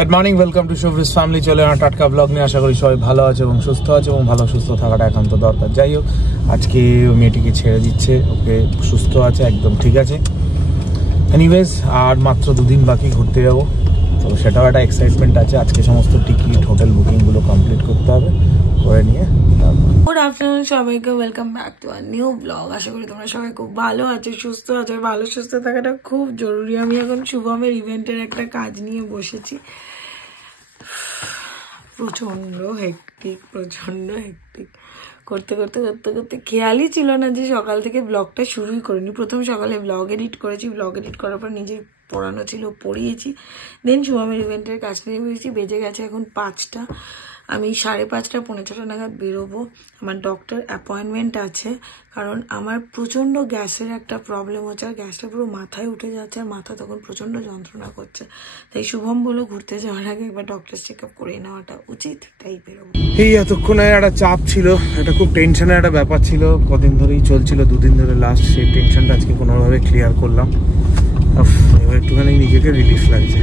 Good morning, welcome to শোভ্রিজ family. চলে না টাটকা ব্লগ নিয়ে। আশা করি সবাই ভালো আছে এবং সুস্থ আছে, এবং ভালো সুস্থ থাকাটা একান্ত দরকার। যাই হোক, আজকে মেয়েটিকে ছেড়ে দিচ্ছে, ওকে সুস্থ আছে, একদম ঠিক আছে। এনিওয়েজ, আর মাত্র 2 দিন বাকি ঘুরতে যাবো, তো সেটাও একটা এক্সাইটমেন্ট আছে। আজকে সমস্ত টিকিট, হোটেল বুকিংগুলো কমপ্লিট করতে হবে, করে নিয়ে গুড আফটারনুন সবাইকে, welcome back to our new blog. আশা করি তোমরা সবাই খুব ভালো আছো, সুস্থ আছো। ভালো সুস্থ থাকাটা খুব জরুরি। আমি এখন শুভমের ইভেন্টের একটা কাজ নিয়ে বসেছি। প্রচন্ড হেক্টিক করতে খেয়ালই ছিল না যে সকাল থেকে ব্লগটা শুরুই করিনি। প্রথম সকালে ব্লগ এডিট করেছি, ব্লগ এডিট করার পর নিজের পড়ানো ছিল পড়িয়েছি, দেন শুভমের ইভেন্টের কাজ নিয়ে বসেছি। বেজে গেছে এখন 5টা। আমি 5:30 পৌনে 6টা নাগাদ বেরোবো। আমার ডক্টর অ্যাপয়েন্টমেন্ট আছে, কারণ আমার প্রচণ্ড গ্যাসের একটা প্রবলেম হচ্ছে, আর গ্যাসটা পুরো মাথায় উঠে যাচ্ছে, আর মাথা তখন প্রচণ্ড যন্ত্রণা করছে। তাই শুভম বলে ঘুরতে যাওয়ার আগে একবার ডক্টর চেক আপ করে নেওয়াটা উচিত, তাই বেরোবো। এই এতক্ষণে একটা চাপ ছিল, একটা খুব টেনশনের একটা ব্যাপার ছিল, কদিন ধরেই চলছিল, 2 দিন ধরে লাস্ট। সেই টেনশনটা আজকে কোনোভাবে ক্লিয়ার করলাম, এবার একটুখানি নিজেকে রিলিফ লাগছে।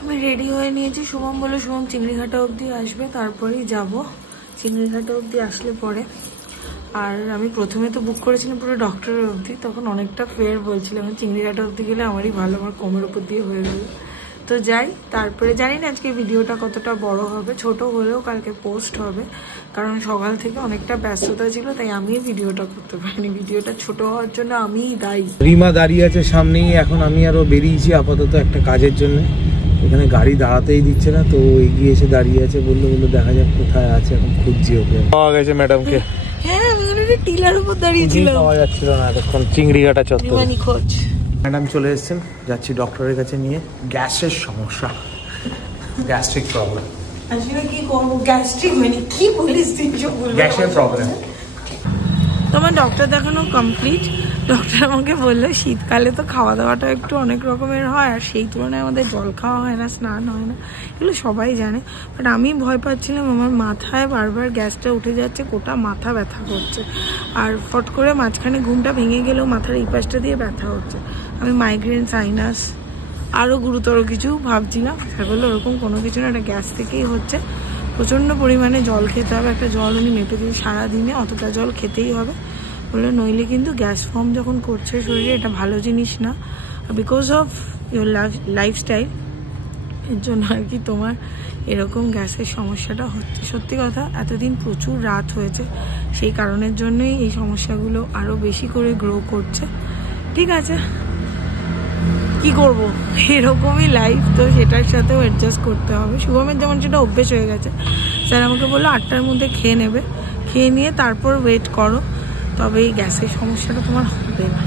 আমি রেডি হয়ে নিয়েছি। শুভম বলে শুভম চিংড়িঘাটা অবধি আসবে, তারপরেই যাব। চিংড়িঘাটা অবধি আসলে পরে, আর আমি প্রথমে তো বুক করেছিলাম পুরো ডক্টরের অবধি, তখন অনেকটা ফেয়ার বলছিলাম। চিংড়িঘাটা অবধি গেলে আমারই ভালো, আমার কোমরের উপর দিয়ে হয়ে গেল। তো যাই, তারপরে জানি না আজকে ভিডিওটা কতটা বড় হবে, ছোট হলেও কালকে পোস্ট হবে, কারণ সকাল থেকে অনেকটা ব্যস্ততা ছিল, তাই আমি ভিডিওটা করতে পারিনি। ভিডিওটা ছোট হওয়ার জন্য আমিই দায়ী। রিমা দাঁড়িয়ে আছে সামনেই, এখন আমি আরো বেরিয়েছি আপাতত একটা কাজের জন্য। এখানে গাড়ি দাঁড়াতেই দিচ্ছে না, তো এগিয়ে এসে দাঁড়িয়ে আছে, বললো দেখা যাক কোথায় আছে, এখন খুঁজছি ওকে। পাওয়া গেছে ম্যাডামকে। হ্যাঁ, আমি টিলার উপর দাঁড়িয়েছিলাম, পাওয়া যাচ্ছিল না এতক্ষণ চিংড়িঘাটা চত্বরে। ম্যাডাম চলে এসেছেন, যাচ্ছি ডক্টরের কাছে নিয়ে। গ্যাসের সমস্যা, গ্যাস্ট্রিক প্রবলেম। আসলে কি করবো, গ্যাস্ট্রিক হয়নি, কি বলিস তুই, গ্যাসের প্রবলেম। তোমার ডক্টর দেখানো কমপ্লিট। ডক্টর আমাকে বললো শীতকালে তো খাওয়া দাওয়াটা একটু অনেক রকমের হয়, আর সেই তুলনায় আমাদের জল খাওয়া হয় না, স্নান হয় না, এগুলো সবাই জানে। বাট আমি ভয় পাচ্ছিলাম, আমার মাথায় বারবার গ্যাসটা উঠে যাচ্ছে, গোটা মাথা ব্যথা করছে, আর ফট করে মাঝখানে ঘুমটা ভেঙে গেলেও মাথার এই পাশটা দিয়ে ব্যথা হচ্ছে। আমি মাইগ্রেন, সাইনাস, আরও গুরুতর কিছু ভাবছিলাম। বললো ওরকম কোনো কিছু না, এটা গ্যাস থেকেই হচ্ছে, প্রচণ্ড পরিমাণে জল খেতে হবে। একটা জল উনি মেপে দিয়ে সারাদিনে অতটা জল খেতেই হবে বলে, নইলে কিন্তু গ্যাস ফর্ম যখন করছে শরীরে, এটা ভালো জিনিস না। বিকজ অফ ইউর লাইফস্টাইল, এর জন্য আর কি তোমার এরকম গ্যাসের সমস্যাটা হচ্ছে। সত্যি কথা, এতদিন প্রচুর রাত হয়েছে, সেই কারণের জন্যই এই সমস্যাগুলো আরও বেশি করে গ্রো করছে। ঠিক আছে, কি করব, এরকমই লাইফ, তো সেটার সাথেও অ্যাডজাস্ট করতে হবে। শুভমের যেমন সেটা অভ্যেস হয়ে গেছে, স্যার আমাকে বললো 8টার মধ্যে খেয়ে নেবে, খেয়ে নিয়ে তারপর ওয়েট করো, তবে এই গ্যাসের সমস্যাটা তোমার হবে না।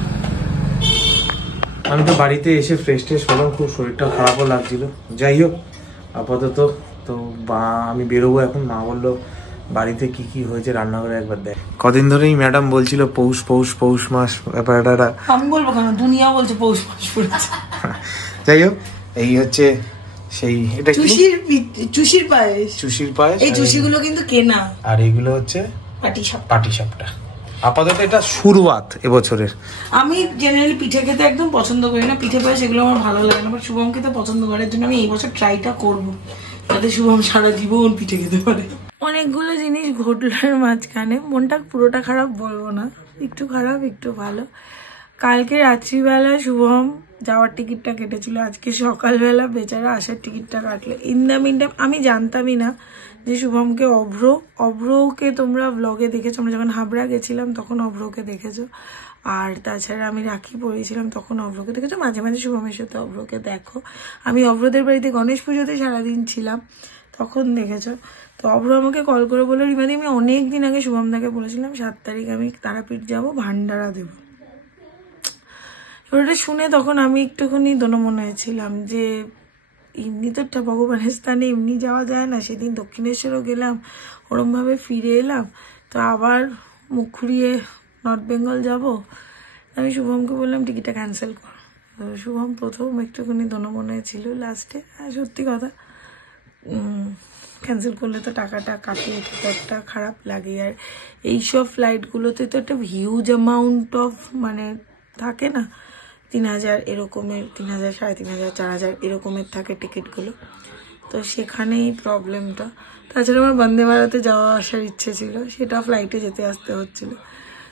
আমি তো বাড়িতে এসে ফ্রেশ হলাম, খুব শরীরটা খারাপও লাগছিল। যাই হোক, আপাতত তো আমি বেরোবো এখন। মা বললো বাড়িতে কি কি হয়েছে রান্নাঘরে একবার দেখ। কদিন ধরেই ম্যাডাম বলছিল পৌষ মাস ব্যাপারটা। আমি বলবো কেন, দুনিয়া বলছে পৌষ মাস পড়েছে। যাই হোক, এই হচ্ছে সেই, এটা চুষির পায়েস। এই চুষিগুলো কিন্তু কেনা, আর এইগুলো হচ্ছে পাটিসাপটা। আপাতত এটা শুরুয়াত এবছরের। আমি জেনারেলি পিঠে খেতে একদম পছন্দ করি না, পিঠে পায়েস এগুলো আমার ভালো লাগে না, বাট শুভম খেতে পছন্দ করার জন্য আমি এই বছর ট্রাইটা করবো, যাতে শুভম সারা জীবন পিঠে খেতে পারে। অনেকগুলো জিনিস ঘটলোর মাঝখানে, মনটা পুরোটা খারাপ বলবো না, একটু খারাপ একটু ভালো। কালকে রাত্রিবেলা শুভম যাওয়ার টিকিটটা কেটেছিল, আজকে সকালবেলা বেচারা আসার টিকিটটা কাটলো। ইন দ্য মিন টাইম আমি জানতামই না যে শুভমকে অভ্রকে তোমরা ব্লগে দেখেছো, আমরা যখন হাবড়া গেছিলাম তখন অভ্রকে দেখেছো, আর তাছাড়া আমি রাখি পড়েছিলাম তখন অভ্রকে দেখেছো, মাঝে মাঝে শুভমের সাথে অভ্রকে দেখো। আমি অভ্রদের বাড়িতে গণেশ পুজোতে সারাদিন ছিলাম, তখন দেখেছো। তো অভ্র আমাকে কল করে বললো, রিমাদি আমি অনেক দিন আগে শুভমদাকে বলেছিলাম 7 তারিখ আমি তারাপীঠ যাবো, ভান্ডারা দেবো। ওটা শুনে তখন আমি একটুখানি দোনমনে হয়েছিলাম যে এমনি তো ভগবানের স্থানে এমনি যাওয়া যায় না। সেদিন দক্ষিণেশ্বরও গেলাম, ওরমভাবে ফিরে এলাম, তো আবার মুখ ঘুরিয়ে নর্থ বেঙ্গল যাবো। আমি শুভমকে বললাম টিকিটটা ক্যান্সেল কর। তো শুভম প্রথম একটুখানি দোনমনে ছিল, লাস্টে সত্যি কথা ক্যান্সেল করলে তো টাকাটা কাটে, এটা তো একটা খারাপ লাগে। আর এইসব ফ্লাইটগুলোতে তো একটা হিউজ অ্যামাউন্ট অফ মানে থাকে না, 3000 এরকমের, 3000, 3500, 4000 এরকমের থাকে টিকিটগুলো। তো সেখানেই প্রবলেমটা। তাছাড়া আমার বন্দে ভারতে যাওয়া আসার ইচ্ছে ছিল, সেটা ফ্লাইটে যেতে আসতে হচ্ছিলো।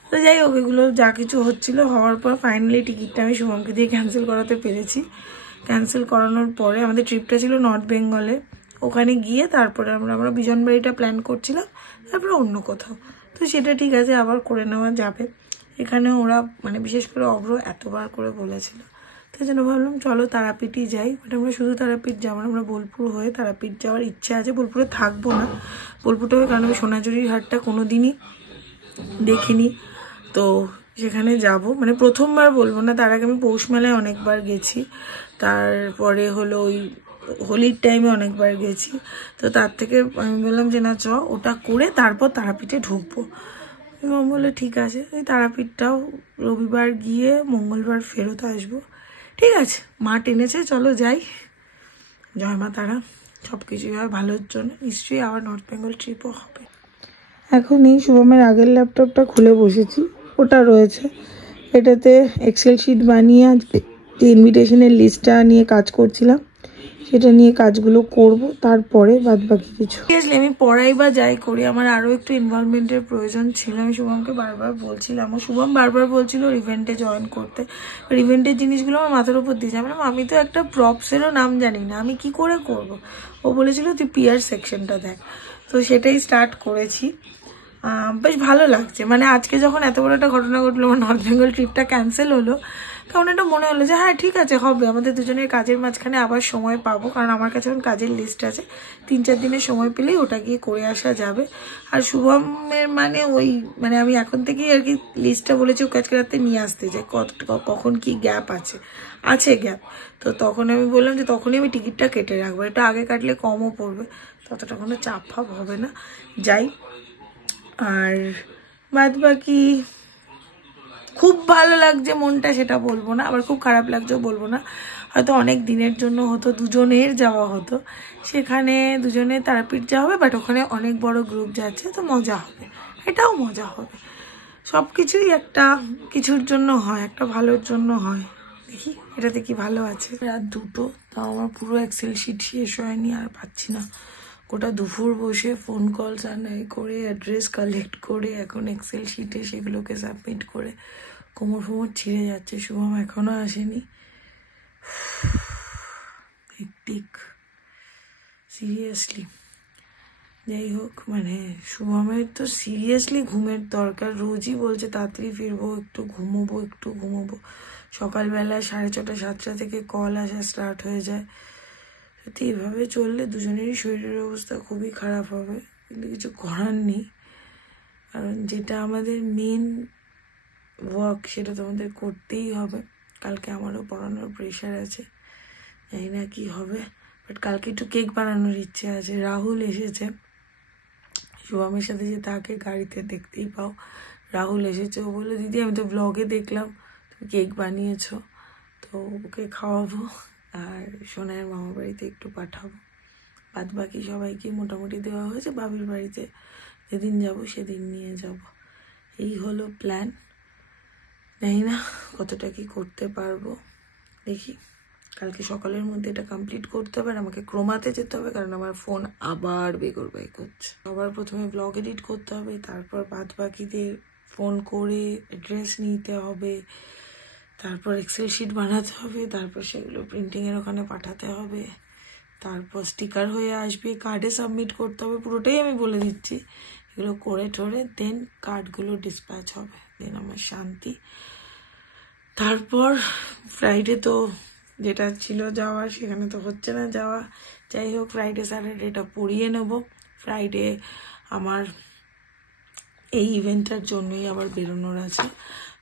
তো যাই হোক, এগুলো যা কিছু হচ্ছিলো হওয়ার পর ফাইনালি টিকিটটা আমি শুভমকে দিয়ে ক্যান্সেল করাতে পেরেছি। ক্যান্সেল করানোর পরে আমাদের ট্রিপটা ছিল নর্থ বেঙ্গলে, ওখানে গিয়ে তারপরে আমরা বিজনবাড়িটা প্ল্যান করছিলাম, তারপরে অন্য কোথাও। তো সেটা ঠিক আছে, আবার করে নেওয়া যাবে। এখানে ওরা মানে বিশেষ করে অগ্র এতবার করে বলেছিল, তাই জন্য ভাবলাম চলো তারাপীঠই যাই। বাট আমরা শুধু তারাপীঠ যাবো না, আমরা বোলপুর হয়ে তারাপীঠ যাওয়ার ইচ্ছা আছে। বোলপুরে থাকবো না, বোলপুরটা হবে, কারণ আমি সোনাঝুরির হাটটা কোনো দিনই দেখিনি, তো সেখানে যাব। মানে প্রথমবার বলবো না, তার আগে আমি পৌষ মেলায় অনেকবার গেছি, তারপরে হলো ওই হোলির টাইমে অনেকবার গেছি। তো তার থেকে আমি বললাম যে না, ওটা করে তারপর তারাপীঠে ঢুকবো। মম বললো ঠিক আছে, ওই তারাপীঠটাও রবিবার গিয়ে মঙ্গলবার ফেরত আসবো। ঠিক আছে, মা টেনেছে, চলো যাই। জয় মা তারা, সব কিছুই হয় ভালোর জন্য, নিশ্চয়ই আবার নর্থ বেঙ্গল ট্রিপও হবে। এখন এই শুভমের আগের ল্যাপটপটা খুলে বসেছি, ওটা রয়েছে। এটাতে এক্সেল শিট বানিয়ে আজকে যে ইনভিটেশনের লিস্টটা নিয়ে কাজ করছিলাম, সেটা নিয়ে কাজগুলো করব, তারপরে বাদ বাকি কিছু। সিরিয়াসলি আমি পড়াই বা যাই করি, আমার আরও একটু ইনভলভমেন্টের প্রয়োজন ছিল। আমি শুভমকে বারবার বলছিলাম, শুভম বারবার বলছিল ইভেন্টে জয়েন করতে। ইভেন্টের জিনিসগুলো আমার মাথার উপর দিয়ে যায়, আমি তো একটা প্রপসেরও নাম জানি না, আমি কি করে করব। ও বলেছিল তুই পিয়ার সেকশনটা দেখ, তো সেটাই স্টার্ট করেছি। বেশ ভালো লাগছে। মানে আজকে যখন এত বড় একটা ঘটনা ঘটলো, আমার নর্থ বেঙ্গল ট্রিপটা ক্যান্সেল হলো, তখন এটা মনে হলো যে হ্যাঁ ঠিক আছে, হবে। আমাদের দুজনের কাজের মাঝখানে আবার সময় পাবো, কারণ আমার কাছে এখন কাজের লিস্ট আছে, 3-4 দিনের সময় পেলেই ওটা গিয়ে করে আসা যাবে। আর শুভমের মানে আমি এখন থেকেই আর কি লিস্টটা বলেছি ওকে আজকে রাতে নিয়ে আসতে, যে কখন কি গ্যাপ আছে গ্যাপ। তো তখন আমি বললাম যে তখনই আমি টিকিটটা কেটে রাখবো, এটা আগে কাটলে কমও পড়বে, ততটা কোনো চাপ ফাপ হবে না। যাই, আর বাদ বাকি খুব ভালো লাগছে মনটা, সেটা বলবো না, আবার খুব খারাপ লাগছেও বলবো না। হয়তো অনেক দিনের জন্য হতো, দুজনের যাওয়া হতো, সেখানে দুজনে তারাপীঠ যাওয়া হবে, বাট ওখানে অনেক বড় গ্রুপ যাচ্ছে, তো মজা হবে, এটাও মজা হবে। সব কিছুই একটা কিছুর জন্য হয়, একটা ভালোর জন্য হয়। দেখি এটাতে কি ভালো আছে। রাত 2টো, তাও আমার পুরো এক্সেল শিট শেষ হয়নি, আর পাচ্ছি না। গোটা দুপুর বসে ফোন কল সানাই করে অ্যাড্রেস কালেক্ট করে এখন এক্সেল শিটে সেগুলোকে সাবমিট করে কোমর ফোমর ছিঁড়ে যাচ্ছে। শুভম এখনো আসেনি, হেক্টিক সিরিয়াসলি। যাই হোক, মানে শুভমের তো সিরিয়াসলি ঘুমের দরকার, রোজই বলছে তাড়াতাড়ি ফিরবো, একটু ঘুমোবো। সকালবেলা 6:30 7টা থেকে কল আসা স্টার্ট হয়ে যায়। সত্যি এভাবে চললে দুজনেরই শরীরের অবস্থা খুবই খারাপ হবে, কিন্তু কিছু করার নেই, কারণ যেটা আমাদের মেন ওয়ার্ক সেটা তো আমাদের করতেই হবে। কালকে আমারও পড়ানোর প্রেশার আছে, জানি না কি হবে, বাট কালকে একটু কেক বানানোর ইচ্ছে আছে। রাহুল এসেছে, শুভমের সাথে যে তাকে গাড়িতে দেখতেই পাও, রাহুল এসেছে। ও বললো দিদি আমি তো ব্লগে দেখলাম তুমি কেক বানিয়েছো, তো ওকে খাওয়াবো আর সোনার মামা বাড়িতে একটু পাঠাবো। বাদ বাকি সবাইকে মোটামুটি দেওয়া হয়েছে, বাবির বাড়িতে যেদিন যাব সেদিন নিয়ে যাব। এই হলো প্ল্যান, জানি না কতটা কি করতে পারবো, দেখি। কালকে সকালের মধ্যে এটা কমপ্লিট করতে হবে, আর আমাকে ক্রোমাতে যেতে হবে, কারণ আমার ফোন আবার বেগর বাইক হচ্ছে। সবার প্রথমে ব্লগ এডিট করতে হবে, তারপর বাদ বাকিদের ফোন করে অ্যাড্রেস নিতে হবে, তারপর এক্সেল শিট বানাতে হবে, তারপর সেগুলো প্রিন্টিংয়ের ওখানে পাঠাতে হবে, তারপর স্টিকার হয়ে আসবে, কার্ডে সাবমিট করতে হবে। পুরোটাই আমি বলে দিচ্ছি, এগুলো করে ঠোরে দেন কার্ডগুলো ডিসপ্যাচ হবে, দেন আমার শান্তি। তারপর ফ্রাইডে তো যেটা ছিল যাওয়ার, সেখানে তো হচ্ছে না যাওয়া। যাই হোক, ফ্রাইডে স্যাটারডেটা পড়িয়ে নেব। ফ্রাইডে আমার এই ইভেন্টটার জন্যই আবার বেরোনোর আছে,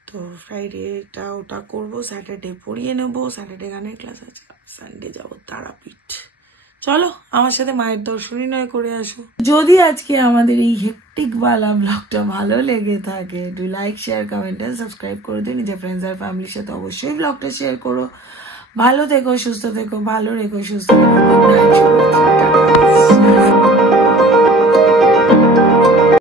তো ফ্রাইডেটা ওটা করবো, স্যাটারডে পড়িয়ে নেব, স্যাটারডে গানের ক্লাস আছে, সানডে যাবো তারাপীঠ। চলো আমার সাথে মায়ের দর্শনই নয় করে আসো। যদি আজকে আমাদের এই হেক্টিক বালা ব্লগটা ভালো লেগে থাকে, do like share comment and subscribe করে দিও। নিজের ফ্রেন্ডস আর ফ্যামিলির সাথে অবশ্যই ব্লগটা শেয়ার করো। ভালো থেকো, সুস্থ থেকো, ভালো রেখো, সুস্থ থেকো।